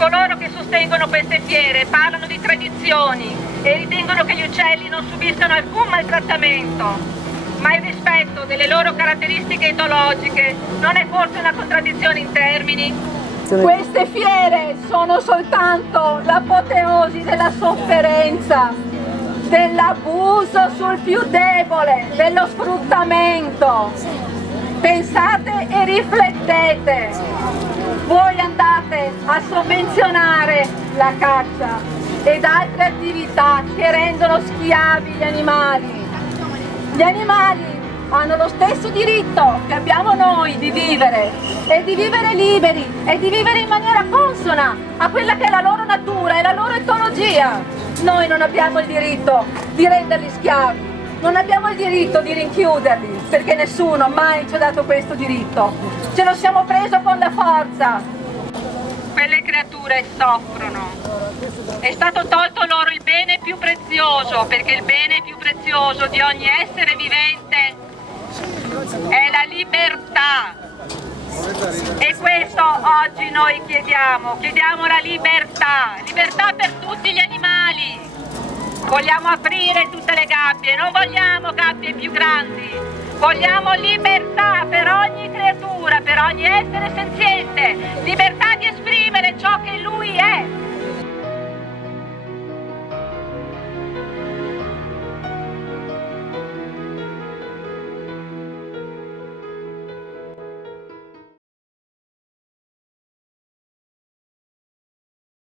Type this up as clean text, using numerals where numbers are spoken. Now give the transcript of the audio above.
Coloro che sostengono queste fiere parlano di tradizioni e ritengono che gli uccelli non subiscano alcun maltrattamento. Ma il rispetto delle loro caratteristiche etologiche non è forse una contraddizione in termini? Queste fiere sono soltanto l'apoteosi della sofferenza, dell'abuso sul più debole, dello sfruttamento. Pensate e riflettete. Voi andate a sovvenzionare la caccia ed altre attività che rendono schiavi gli animali. Gli animali hanno lo stesso diritto che abbiamo noi di vivere e di vivere liberi e di vivere in maniera consona a quella che è la loro natura e la loro etologia. Noi non abbiamo il diritto di renderli schiavi, non abbiamo il diritto di rinchiuderli perché nessuno mai ci ha dato questo diritto. Ce lo siamo preso con la forza. Quelle creature soffrono. È stato tolto loro il bene più prezioso, perché il bene più prezioso di ogni essere vivente è la libertà. E questo oggi noi chiediamo la libertà per tutti gli animali. Vogliamo aprire tutte le gabbie, non vogliamo gabbie più grandi, vogliamo libertà per ogni creatura, per ogni essere senziente, libertà di esprimere ciò che lui è.